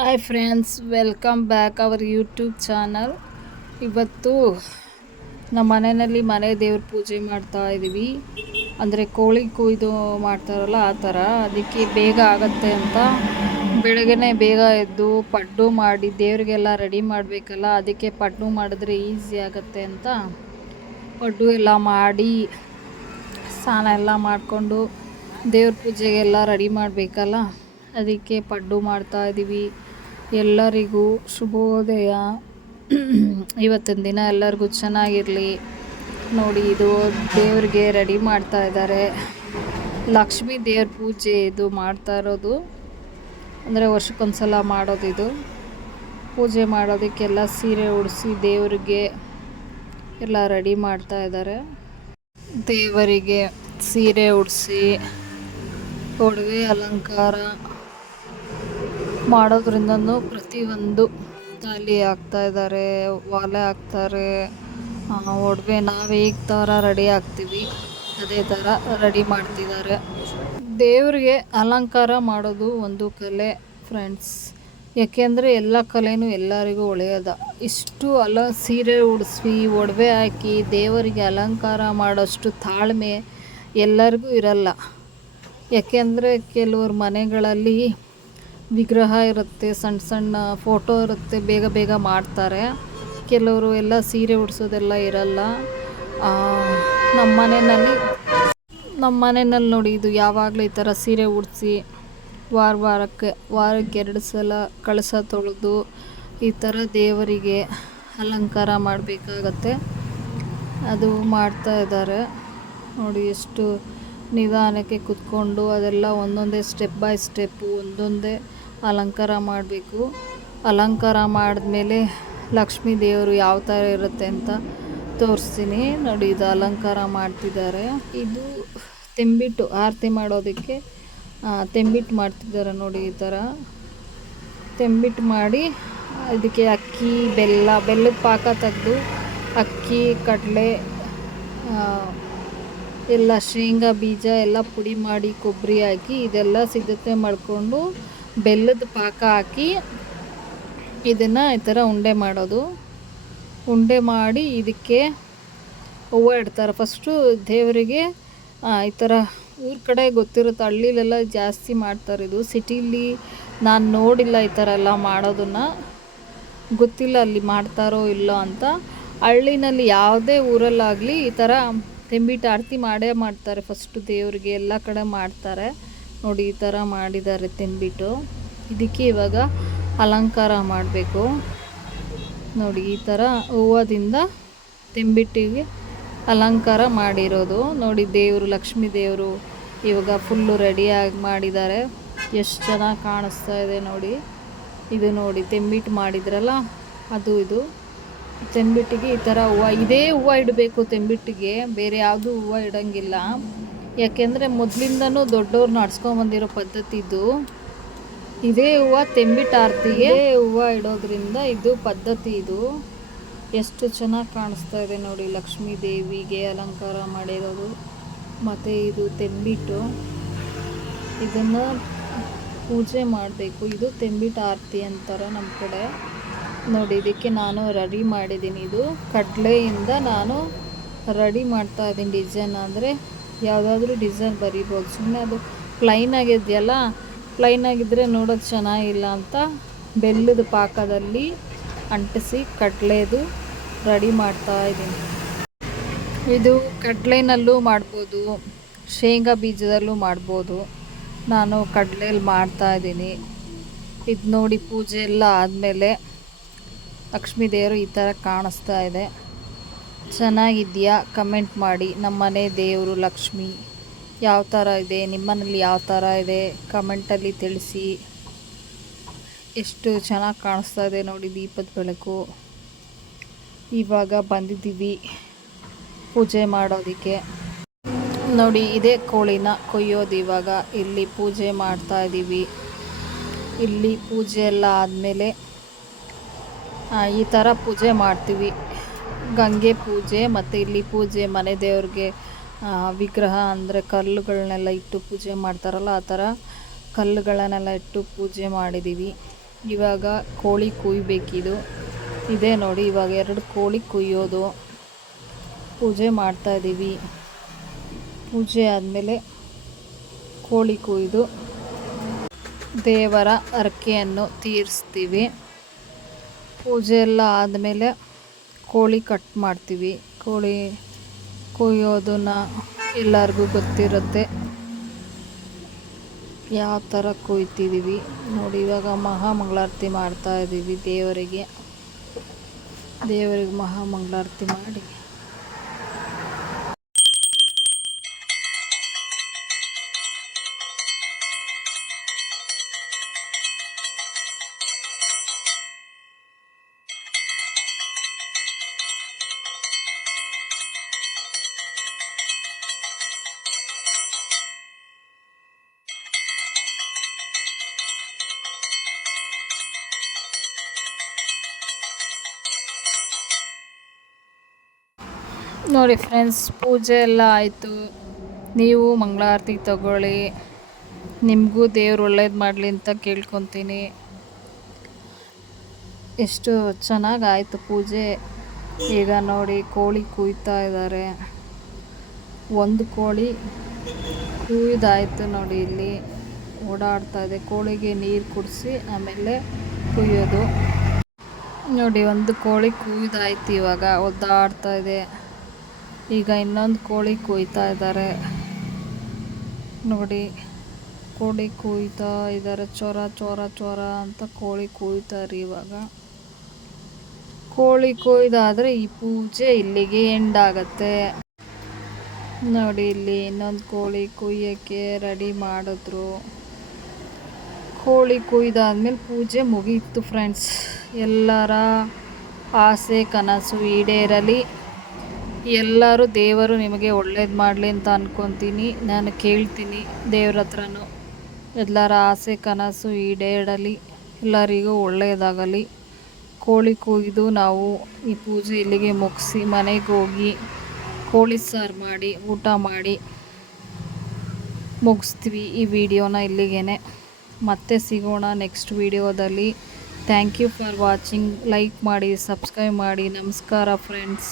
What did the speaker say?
Hi friends, welcome back our YouTube channel. ಇವತ್ತು ನಮ್ಮ ಮನೆಯಲ್ಲಿ ಮನೆ ದೇವ್ರ ಪೂಜೆ ಮಾಡ್ತಾ ಇದ್ದೀವಿ. ಅಂದರೆ ಕೋಳಿ ಕೊಯ್ದು ಮಾಡ್ತಾರಲ್ಲ ಆ ಥರ. ಅದಕ್ಕೆ ಬೇಗ ಆಗುತ್ತೆ ಅಂತ ಬೆಳಗ್ಗೆನೇ ಬೇಗ ಎದ್ದು ಪಡ್ಡು ಮಾಡಿ ದೇವರಿಗೆಲ್ಲ ರೆಡಿ ಮಾಡಬೇಕಲ್ಲ. ಅದಕ್ಕೆ ಪಡ್ಡು ಮಾಡಿದ್ರೆ ಈಸಿ ಆಗುತ್ತೆ ಅಂತ ಪಡ್ಡು ಎಲ್ಲ ಮಾಡಿ ಸ್ನಾನ ಎಲ್ಲ ಮಾಡಿಕೊಂಡು ದೇವ್ರ ಪೂಜೆಗೆಲ್ಲ ರೆಡಿ ಮಾಡಬೇಕಲ್ಲ. ಅದಕ್ಕೆ ಪಡ್ಡು ಮಾಡ್ತಾಯಿದ್ದೀವಿ. ಎಲ್ಲರಿಗೂ ಶುಭೋದಯ. ಇವತ್ತಿನ ದಿನ ಎಲ್ಲರಿಗೂ ಚೆನ್ನಾಗಿರಲಿ. ನೋಡಿ, ಇದು ದೇವ್ರಿಗೆ ರೆಡಿ ಮಾಡ್ತಾ ಇದ್ದಾರೆ. ಲಕ್ಷ್ಮೀ ದೇವ್ರ ಪೂಜೆ ಇದು ಮಾಡ್ತಾ ಇರೋದು. ಅಂದರೆ ವರ್ಷಕ್ಕೊಂದ್ಸಲ ಮಾಡೋದಿದು. ಪೂಜೆ ಮಾಡೋದಕ್ಕೆಲ್ಲ ಸೀರೆ ಉಡಿಸಿ ದೇವರಿಗೆ ಎಲ್ಲ ರೆಡಿ ಮಾಡ್ತಾ ಇದ್ದಾರೆ. ದೇವರಿಗೆ ಸೀರೆ ಉಡಿಸಿ ಒಡವೆ ಅಲಂಕಾರ ಮಾಡೋದ್ರಿಂದನೂ ಪ್ರತಿಯೊಂದು ತಾಲಿ ಹಾಕ್ತಾ ಇದ್ದಾರೆ, ವಾಲೆ ಹಾಕ್ತಾರೆ, ಒಡವೆ ನಾವು ಹೇಗೆ ಥರ ರೆಡಿ ಆಗ್ತೀವಿ ಅದೇ ಥರ ರೆಡಿ ಮಾಡ್ತಿದ್ದಾರೆ. ದೇವರಿಗೆ ಅಲಂಕಾರ ಮಾಡೋದು ಒಂದು ಕಲೆ ಫ್ರೆಂಡ್ಸ್. ಯಾಕೆಂದರೆ ಎಲ್ಲ ಕಲೆನೂ ಎಲ್ಲರಿಗೂ ಒಳ್ಳೆಯದ. ಇಷ್ಟು ಸೀರೆ ಉಡಿಸಿ ಒಡವೆ ಹಾಕಿ ದೇವರಿಗೆ ಅಲಂಕಾರ ಮಾಡೋಷ್ಟು ತಾಳ್ಮೆ ಎಲ್ಲರಿಗೂ ಇರಲ್ಲ. ಯಾಕೆಂದರೆ ಕೆಲವ್ರ ಮನೆಗಳಲ್ಲಿ ವಿಗ್ರಹ ಇರುತ್ತೆ, ಸಣ್ಣ ಸಣ್ಣ ಫೋಟೋ ಇರುತ್ತೆ, ಬೇಗ ಬೇಗ ಮಾಡ್ತಾರೆ. ಕೆಲವರು ಎಲ್ಲ ಸೀರೆ ಉಡಿಸೋದೆಲ್ಲ ಇರಲ್ಲ. ನಮ್ಮ ಮನೆಯಲ್ಲಿ ನೋಡಿ, ಇದು ಯಾವಾಗಲೂ ಈ ಥರ ಸೀರೆ ಉಡಿಸಿ ವಾರಕ್ಕೆ 2 ಸಲ ಕಳಸ ತೊಳೆದು ಈ ಥರ ದೇವರಿಗೆ ಅಲಂಕಾರ ಮಾಡಬೇಕಾಗತ್ತೆ. ಅದು ಮಾಡ್ತಾ ಇದ್ದಾರೆ ನೋಡಿ. ಎಷ್ಟು ನಿಧಾನಕ್ಕೆ ಕೂತ್ಕೊಂಡು ಅದೆಲ್ಲ ಒಂದೊಂದೇ ಸ್ಟೆಪ್ ಬೈ ಸ್ಟೆಪ್ಪು ಒಂದೊಂದೇ ಅಲಂಕಾರ ಮಾಡಬೇಕು. ಅಲಂಕಾರ ಮಾಡಿದ್ಮೇಲೆ ಲಕ್ಷ್ಮೀ ದೇವರು ಯಾವ ಥರ ಇರುತ್ತೆ ಅಂತ ತೋರಿಸ್ತೀನಿ ನೋಡಿ. ಇದು ಅಲಂಕಾರ ಮಾಡ್ತಿದ್ದಾರೆ. ಇದು ತೆಂಬಿಟ್ಟು ಆರತಿ ಮಾಡೋದಕ್ಕೆ ತೆಂಬಿಟ್ಟು ಮಾಡ್ತಿದ್ದಾರೆ ನೋಡಿ. ಈ ಥರ ತೆಂಬಿಟ್ಟು ಮಾಡಿ ಇದಕ್ಕೆ ಅಕ್ಕಿ, ಬೆಲ್ಲದ ಪಾಕ ತೆಗೆದು ಅಕ್ಕಿ, ಕಡಲೆ ಎಲ್ಲ ಶೇಂಗಾ ಬೀಜ ಎಲ್ಲ ಪುಡಿ ಮಾಡಿ ಕೊಬ್ಬರಿ ಹಾಕಿ ಇದೆಲ್ಲ ಸಿದ್ಧತೆ ಮಾಡಿಕೊಂಡು ಬೆಲ್ಲದ ಪಾಕ ಹಾಕಿ ಇದನ್ನು ಈ ಥರ ಉಂಡೆ ಮಾಡೋದು. ಉಂಡೆ ಮಾಡಿ ಇದಕ್ಕೆ ಹೂವು ಇಡ್ತಾರೆ. ಫಸ್ಟು ದೇವರಿಗೆ ಈ ಥರ ಊರ ಕಡೆ ಗೊತ್ತಿರುತ್ತೆ, ಹಳ್ಳಿಲೆಲ್ಲ ಜಾಸ್ತಿ ಮಾಡ್ತಾರೆ. ಇದು ಸಿಟೀಲಿ ನಾನು ನೋಡಿಲ್ಲ ಈ ಥರ ಎಲ್ಲ ಮಾಡೋದನ್ನು, ಗೊತ್ತಿಲ್ಲ ಅಲ್ಲಿ ಮಾಡ್ತಾರೋ ಇಲ್ಲೋ ಅಂತ. ಹಳ್ಳಿನಲ್ಲಿ ಯಾವುದೇ ಊರಲ್ಲಾಗಲಿ ಈ ಥರ ತೆಂಬಿಟ್ಟು ಆರತಿ ಮಾಡೇ ಮಾಡ್ತಾರೆ. ಫಸ್ಟು ದೇವರಿಗೆ ಎಲ್ಲ ಕಡೆ ಮಾಡ್ತಾರೆ ನೋಡಿ. ಈ ಥರ ಮಾಡಿದ್ದಾರೆ ತೆಂಬಿಟ್ಟು. ಇದಕ್ಕೆ ಇವಾಗ ಅಲಂಕಾರ ಮಾಡಬೇಕು ನೋಡಿ. ಈ ಥರ ಹೂವದಿಂದ ತೆಂಬಿಟ್ಟಿಗೆ ಅಲಂಕಾರ ಮಾಡಿರೋದು ನೋಡಿ. ದೇವರು ಲಕ್ಷ್ಮೀ ದೇವರು ಇವಾಗ ಫುಲ್ಲು ರೆಡಿಯಾಗಿ ಮಾಡಿದ್ದಾರೆ. ಎಷ್ಟು ಚೆನ್ನಾಗಿ ಕಾಣಿಸ್ತಾ ಇದೆ ನೋಡಿ. ಇದು ನೋಡಿ ತೆಂಬಿಟ್ಟು ಮಾಡಿದ್ರಲ್ಲ ಅದು. ಇದು ತೆಂಬಿಟ್ಟಿಗೆ ಈ ಥರ ಹೂವು, ಇದೇ ಹೂವು ಇಡಬೇಕು ತೆಂಬಿಟ್ಟಿಗೆ, ಬೇರೆ ಯಾವುದು ಹೂವು ಇಡೋಂಗಿಲ್ಲ. ಯಾಕೆಂದರೆ ಮೊದಲಿಂದನೂ ದೊಡ್ಡವ್ರು ನಡ್ಸ್ಕೊಂಬಂದಿರೋ ಪದ್ಧತಿ ಇದು. ಇದೇ ಹೂವು ತೆಂಬಿಟ್ಟು ಆರತಿಗೆ ಹೂವು ಇಡೋದ್ರಿಂದ ಇದು ಪದ್ಧತಿ. ಇದು ಎಷ್ಟು ಚೆನ್ನಾಗಿ ಕಾಣಿಸ್ತಾ ಇದೆ ನೋಡಿ. ಲಕ್ಷ್ಮೀ ದೇವಿಗೆ ಅಲಂಕಾರ ಮಾಡಿರೋದು. ಮತ್ತು ಇದು ತೆಂಬಿಟ್ಟು, ಇದನ್ನು ಪೂಜೆ ಮಾಡಬೇಕು. ಇದು ತೆಂಬಿಟ್ಟು ಆರತಿ ಅಂತಾರೆ ನಮ್ಮ ಕಡೆ ನೋಡಿ. ಇದಕ್ಕೆ ನಾನು ರೆಡಿ ಮಾಡಿದ್ದೀನಿ. ಇದು ಕಡಲೆಯಿಂದ ನಾನು ರೆಡಿ ಮಾಡ್ತಾ ಇದ್ದೀನಿ. ಡಿಸೈನ್ ಅಂದರೆ ಯಾವುದಾದ್ರೂ ಡಿಸೈನ್ ಬರಿಬೋದು. ಸುಮ್ಮನೆ ಅದು ಪ್ಲೈನ್ ಆಗಿದೆಯಲ್ಲ, ಪ್ಲೈನ್ ಆಗಿದ್ದರೆ ನೋಡೋದು ಚೆನ್ನಾಗಿಲ್ಲ ಅಂತ ಬೆಲ್ಲದ ಪಾಕದಲ್ಲಿ ಅಂಟಿಸಿ ಕಡಲೆದು ರೆಡಿ ಮಾಡ್ತಾ ಇದ್ದೀನಿ. ಇದು ಕಡಲೆನಲ್ಲೂ ಮಾಡ್ಬೋದು, ಶೇಂಗಾ ಬೀಜದಲ್ಲೂ ಮಾಡ್ಬೋದು. ನಾನು ಕಡಲೆಯಲ್ಲಿ ಮಾಡ್ತಾಯಿದ್ದೀನಿ. ಇದು ನೋಡಿ, ಪೂಜೆ ಎಲ್ಲ ಆದಮೇಲೆ ಲಕ್ಷ್ಮೀ ದೇವರು ಈ ಥರ ಕಾಣಿಸ್ತಾ ಇದೆ. ಚೆನ್ನಾಗಿದೆಯಾ ಕಮೆಂಟ್ ಮಾಡಿ. ನಮ್ಮ ಮನೆ ದೇವರು ಲಕ್ಷ್ಮಿ ಯಾವ ಥರ ಇದೆ, ನಿಮ್ಮನೇಲಿ ಯಾವ ಥರ ಇದೆ ಕಮೆಂಟಲ್ಲಿ ತಿಳಿಸಿ. ಎಷ್ಟು ಚೆನ್ನಾಗಿ ಕಾಣಿಸ್ತಾ ಇದೆ ನೋಡಿ ದೀಪದ ಬೆಳಕು. ಇವಾಗ ಬಂದಿದ್ದೀವಿ ಪೂಜೆ ಮಾಡೋದಕ್ಕೆ ನೋಡಿ. ಇದೇ ಕೋಳಿನ ಕೊಯ್ಯೋದು. ಇವಾಗ ಇಲ್ಲಿ ಪೂಜೆ ಮಾಡ್ತಾ ಇದ್ದೀವಿ. ಇಲ್ಲಿ ಪೂಜೆ ಎಲ್ಲ ಆದಮೇಲೆ ಈ ಥರ ಪೂಜೆ ಮಾಡ್ತೀವಿ. ಗಂಗೆ ಪೂಜೆ ಮತ್ತು ಇಲ್ಲಿ ಪೂಜೆ ಮನೆ ದೇವ್ರಿಗೆ ವಿಗ್ರಹ ಅಂದರೆ ಕಲ್ಲುಗಳನ್ನೆಲ್ಲ ಇಟ್ಟು ಪೂಜೆ ಮಾಡ್ತಾರಲ್ಲ, ಆ ಥರ ಕಲ್ಲುಗಳನ್ನೆಲ್ಲ ಇಟ್ಟು ಪೂಜೆ ಮಾಡಿದ್ದೀವಿ. ಇವಾಗ ಕೋಳಿ ಕುಯ್ಬೇಕಿದು. ಇದೇ ನೋಡಿ, ಇವಾಗ 2 ಕೋಳಿ ಕುಯ್ಯೋದು. ಪೂಜೆ ಮಾಡ್ತಾಯಿದ್ದೀವಿ. ಪೂಜೆ ಆದಮೇಲೆ ಕೋಳಿ ಕುಯ್ದು ದೇವರ ಹರಕೆಯನ್ನು ತೀರಿಸ್ತೀವಿ. ಪೂಜೆ ಎಲ್ಲ ಆದಮೇಲೆ ಕೋಳಿ ಕಟ್ ಮಾಡ್ತೀವಿ. ಕೋಳಿ ಕುಯ್ಯೋದನ್ನು ಎಲ್ಲರಿಗೂ ಗೊತ್ತಿರುತ್ತೆ ಯಾವ ಥರ ಕುಯ್ತಿದ್ದೀವಿ ನೋಡಿ. ಇವಾಗ ಮಹಾಮಂಗಳಾರತಿ ಮಾಡ್ತಾಯಿದ್ದೀವಿ. ದೇವರಿಗೆ ಮಹಾಮಂಗಳಾರತಿ ಮಾಡಿ ನೋಡಿ ಫ್ರೆಂಡ್ಸ್, ಪೂಜೆ ಎಲ್ಲ ಆಯಿತು. ನೀವು ಮಂಗಳಾರತಿ ತಗೊಳ್ಳಿ. ನಿಮಗೂ ದೇವ್ರು ಒಳ್ಳೇದು ಮಾಡಲಿ ಅಂತ ಕೇಳ್ಕೊತೀನಿ. ಎಷ್ಟು ಚೆನ್ನಾಗಾಯಿತು ಪೂಜೆ. ಈಗ ನೋಡಿ, ಕೋಳಿ ಕುಯ್ತಾ ಇದ್ದಾರೆ. ಒಂದು ಕೋಳಿ ಕುಯ್ದಾಯಿತು ನೋಡಿ. ಇಲ್ಲಿ ಓಡಾಡ್ತಾ ಇದೆ. ಕೋಳಿಗೆ ನೀರು ಕುಡಿಸಿ ಆಮೇಲೆ ಕುಯ್ಯೋದು ನೋಡಿ. ಒಂದು ಕೋಳಿ ಕುಯ್ದಾಯ್ತು. ಇವಾಗ ಒದ್ದಾಡ್ತಾ ಇದೆ. ಈಗ ಇನ್ನೊಂದು ಕೋಳಿ ಕುಯ್ತಾ ಇದ್ದಾರೆ ನೋಡಿ. ಕೋಳಿ ಕುಯ್ತಾ ಇದ್ದಾರೆ. ಚೊರ ಚೊರ ಚೊರ ಅಂತ ಕೋಳಿ ಕುಯ್ತಾರೆ. ಇವಾಗ ಕೋಳಿ ಕುಯ್ದಾದರೆ ಈ ಪೂಜೆ ಇಲ್ಲಿಗೆ ಎಂಡ್ ಆಗುತ್ತೆ ನೋಡಿ. ಇಲ್ಲಿ ಇನ್ನೊಂದು ಕೋಳಿ ಕುಯ್ಯೋಕ್ಕೆ ರೆಡಿ ಮಾಡಿದ್ರು. ಕೋಳಿ ಕುಯ್ದಾದ್ಮೇಲೆ ಪೂಜೆ ಮುಗೀತು ಫ್ರೆಂಡ್ಸ್. ಎಲ್ಲರ ಆಸೆ ಕನಸು ಈಡೇರಲಿ. ಎಲ್ಲರೂ ದೇವರು ನಿಮಗೆ ಒಳ್ಳೇದು ಮಾಡಲಿ ಅಂತ ಅಂದ್ಕೊತೀನಿ. ನಾನು ಕೇಳ್ತೀನಿ ದೇವ್ರ ಹತ್ರನೂ. ಎಲ್ಲರ ಆಸೆ ಕನಸು ಈಡೇರಲಿ, ಎಲ್ಲರಿಗೂ ಒಳ್ಳೆಯದಾಗಲಿ. ಕೋಳಿ ಕುಯ್ದು ನಾವು ಈ ಪೂಜೆ ಇಲ್ಲಿಗೆ ಮುಗಿಸಿ ಮನೆಗೆ ಹೋಗಿ ಕೋಳಿ ಸಾರು ಮಾಡಿ ಊಟ ಮಾಡಿ ಮುಗಿಸ್ತೀವಿ ಈ ವಿಡಿಯೋನ ಇಲ್ಲಿಗೆ. ಮತ್ತೆ ಸಿಗೋಣ ನೆಕ್ಸ್ಟ್ ವಿಡಿಯೋದಲ್ಲಿ. Thank you for watching. Like ಮಾಡಿ, ಸಬ್ಸ್ಕ್ರೈಬ್ ಮಾಡಿ. ನಮಸ್ಕಾರ ಫ್ರೆಂಡ್ಸ್.